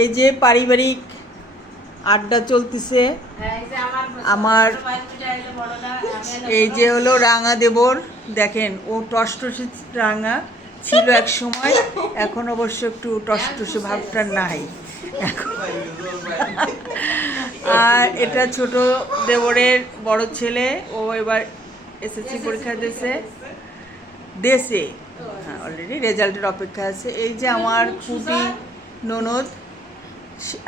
এই যে পারিবারিক আড্ডা চলতেছে আমার। এই যে হলো রাঙা দেবর, দেখেন ও টসটসে রাঙা ছিল এক সময়, এখন অবশ্য একটু টসটসে ভাবটা নাই এখন। আর এটা ছোট দেবরের বড় ছেলে, ও এবার এসএসসি পরীক্ষা দিয়েছে দেশে, হ্যাঁ অলরেডি রেজাল্টের অপেক্ষা আছে। এই যে আমার কুটি ননদ,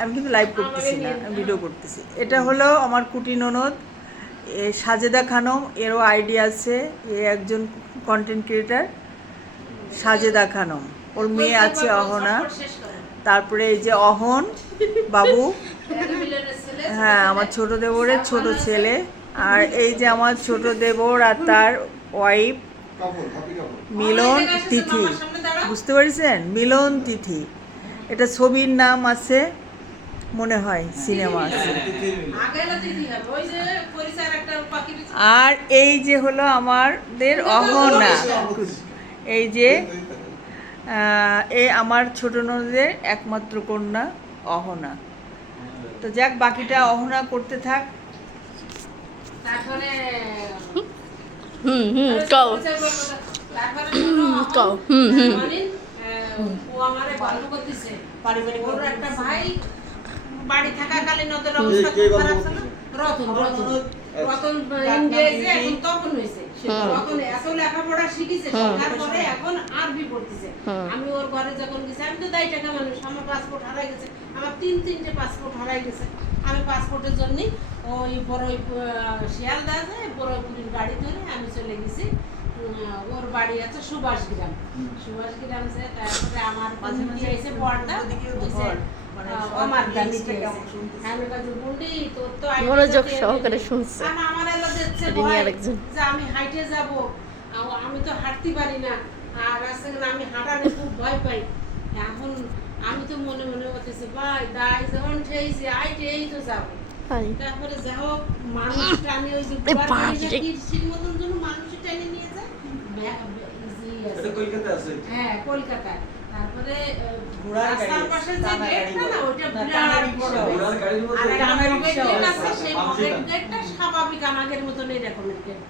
আমি কিন্তু লাইভ করতেছি না, আমি ভিডিও করতেছি। এটা হলো আমার কুটি ননদ সাজেদা খানম, এরও আইডিয়া আছে, এ একজন কন্টেন্ট ক্রিয়েটার সাজেদা খানম। ওর মেয়ে আছে অহনা, তারপরে এই যে অহন বাবু, হ্যাঁ আমার ছোট দেবরের ছোট ছেলে। আর এই যে আমার ছোট দেবর আর তার ওয়াইফ মিলন তিথি, বুঝতে পারছেন? মিলন তিথি, এটা ছবির নাম আছে মনে হয়, সিনেমা আছে। আর এই যে হলো আমাদের অহনা, এই যে এই আমার ছোট ননদের একমাত্র কন্যা অহনা। তো যাক, বাকিটা অহনা করতে থাক। বাড়ি থাকাকালীন ওদের অবস্থা খুব খারাপ ছিল। রতন ইংরেজি এখন তখন হয়েছে, রতন এত লেখাপড়া শিখেছে, তারপরে এখন আরবি পড়তেছে। আমি ওর ঘরে যখন গেছি, আমি তো দায়ী টাকা মানুষ, আমার পাসপোর্ট হারাই গেছে, আমার তিনটে পাসপোর্ট হারাই গেছে। আমি পাসপোর্টের জন্য ওই বড় শিয়ালদা আছে, বড়পুরীর গাড়ি ধরে আমি চলে গেছি। ওর বাড়ি আছে সুভাষগ্রাম, সুভাষগ্রামে। তারপরে আমার এসে পড়টা মনোযোগ সহকারে শুনছে। আমি হাইটে যাব, আমি তো হাঁটতে পারি না, আর আমি হাঁটারে খুব ভয় পাই। এখন আমি তো মনে মনে করতেছি ভাই দাই যখন ঠেইছে আইটেই তো যাব। তারপরে যা হোক মানুষ টানি, ওই যে কৃষির মতন জন্য মানুষ টানি নিয়ে যায়। হ্যাঁ কলকাতায়। তারপরে রাস্তার পাশে যে গেটটা না, ওইটা বিরাট বড়, আর একটা পকেট গেট আছে, সেই পকেট গেটটা স্বাভাবিক আমাদের মতন এরকমের গেট।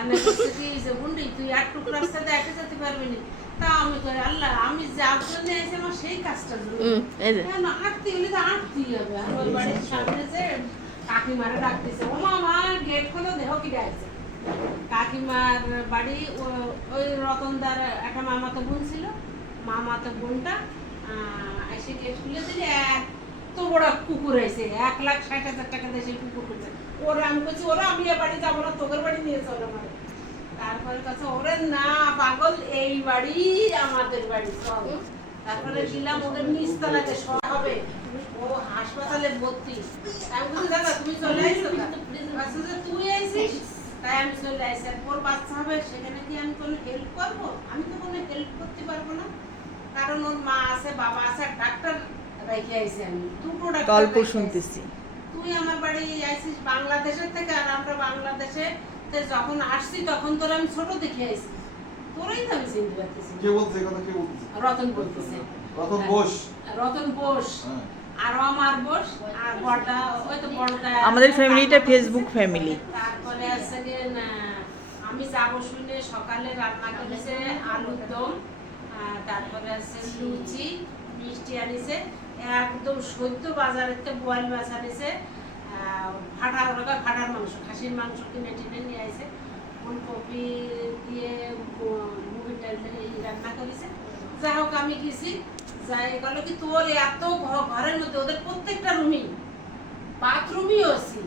আমি বলছি কি যে বুন্ডি তুই একটু রাস্তা দিয়ে একা যেতে পারবি না? তা আমি কই আল্লাহ, আমি যার জন্য এসে আমার সেই কাজটার জন্য আটতে হলে তো আটতেই হবে। আর ওই বাড়ির সামনে যে কাকিমারে ডাকতেছে, ও মামা গেট খোলো, দেহ কি ডাকছে। কাকিমার বাড়ি ওই রতনদার একটা মামাতো বোন ছিল, মামাতো বোনটা এসে গেট খুলে দিলে এত বড় কুকুর হয়েছে, 1,60,000 টাকা দিয়ে সেই কুকুর করছে। ওরা আমি বলছি ওরা আমি এ বাড়ি যাবো না, তোদের বাড়ি নিয়ে চলো আমার। তারপরে কাছে ওরে না পাগল, এই বাড়ি আমাদের বাড়ি সব। তারপরে দিলাম ওদের নিচতলাতে সব হবে, ও হাসপাতালে ভর্তি। আমি বলছি দাদা তুমি চলে আসছো, তুই আইসিস, তাই আমি চলে আসি। ওর বাচ্চা হবে, সেখানে কি আমি কোনো হেল্প করবো? আমি তো কোনো হেল্প করতে পারবো না, কারণ ওর মা আছে, বাবা আছে, ডাক্তার রেখে আইছি আমি, দুটো ডাক্তার গল্প শুনতেছি। তুই আমার বাড়ি আইছিস বাংলাদেশের থেকে, আর আমরা বাংলাদেশে যখন আসছি তখন তোর আমি ছোট দেখে আইছি, তোরই তো আমি চিনতে পারতেছি। কে বলছে কথা? কে বলছে? রতন বলতেছে। রতন বোস। রতন বোস আর আমার বোস, আর বড়টা ওই তো বড়টা আমাদের ফ্যামিলিটা ফেসবুক ফ্যামিলি। তারপরে আছে যে আমি যাব শুনে সকালে রান্না করেছে আলুর দম, তারপরে আছে লুচি, মিষ্টি আনিছে, একদম সদ্য বাজারেতে বয়েল মাছ আনিছে, ফাটার মাংস, খাসির মাংস কিনে টিনে নিয়ে আসে, ফুলকপি দিয়ে মুগের ডাল রান্না করেছে। যাই হোক আমি গেছি, যাই গেল কি তোর এত ঘরের মধ্যে ওদের প্রত্যেকটা রুমই, বাথরুমই এসি,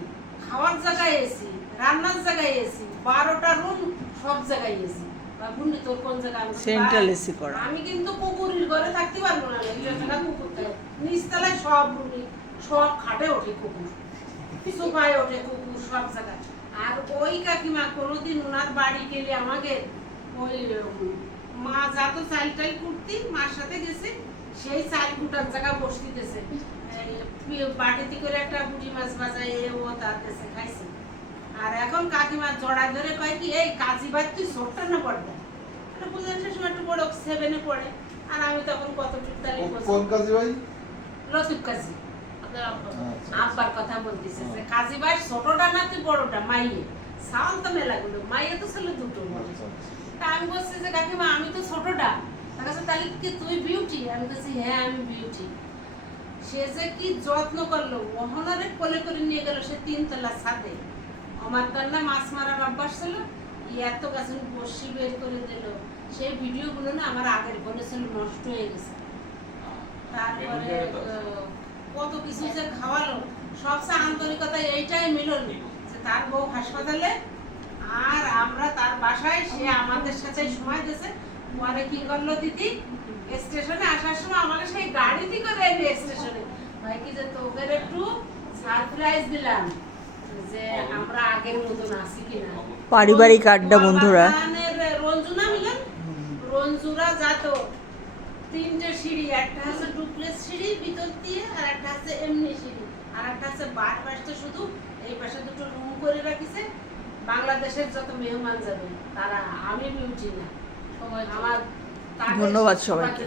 খাওয়ার জায়গায় এসি, রান্নার জায়গায় এসি, 12টা রুম সব জায়গায় এসি। তোর কোন জায়গায়? সেন্ট্রাল এসি করা। আমি কিন্তু কুকুরের ঘরে থাকতে পারবো না, কুকুর থাকে নিচতলায়, সব রুমই সব খাটে ওঠে কুকুর, সোফায় ওঠে কুকুর, সব জায়গায়। আর ওই কাকিমা কোনোদিন ওনার বাড়ি গেলে আমাকে ওই মা যা তো চাল টাল কুটতি, মার সাথে গেছে, সেই চাল কুটার জায়গা বসতিতেছে, বাটিতে করে একটা পুঁটি মাছ বাজায় ও তাতেছে খাইছে। আর এখন কাকিমা জড়া ধরে কয় কি, এই কাজী ভাই তুই ছোট্ট না পড়বে, বুঝলেন সে সময় একটু বড় 7-এ পড়ে, আর আমি তখন কত টুকটালি কোন কাজে ভাই? লতিফ কাজী আপনার আব্বা আচ্ছা। আব্বার কথা বলতেছে যে কাজী ভাই ছোটটা না তুই বড়টা মাইয়ে সাউন্ড তো মেলাগুলো মাইয়ে তো ছেলে দুটো আচ্ছা, তা আমি বলছি যে কাকিমা আমি তো ছোটটা তার কাছে তাহলে কি তুই বিউটি আমি বলছি হ্যাঁ আমি বিউটি সে যে কি যত্ন করলো মোহনারে কোলে করে নিয়ে গেল সে 3 তলা ছাদে আমার কান্না মাছ মারার অভ্যাস ছিল এত গাছে বসি বের করে দিল সেই ভিডিওগুলো না আমার আগের ফোনে ছিল নষ্ট হয়ে গেছে তারপরে কত কিছু যে খাওয়ালো সবচেয়ে আন্তরিকতা এইটাই মিলল যে তার বউ হাসপাতালে আর আমরা তার বাসায় সে আমাদের সাথে সময় দিয়েছে পরে কি করলো দিদি স্টেশনে আসার সময় আমাকে সেই গাড়িতে করে এনে স্টেশনে ভাই কি যে তোদের একটু সারপ্রাইজ দিলাম যে আমরা আগের মতন আছি কিনা পারিবারিক আড্ডা বন্ধুরা। রঞ্জুনা মিলন রঞ্জুরা যাত 3টে সিঁড়ি একটা আছে ডুপ্লেক্স সিঁড়ি ভিতর দিয়ে আর একটা আছে এমনি সিঁড়ি আর একটা আছে বার পাশে শুধু এই পাশে দুটো রুম করে রাখিছে বাংলাদেশের যত মেহমান যাবে তারা আমি বিউটি না সবাই আমার ধন্যবাদ সবাইকে।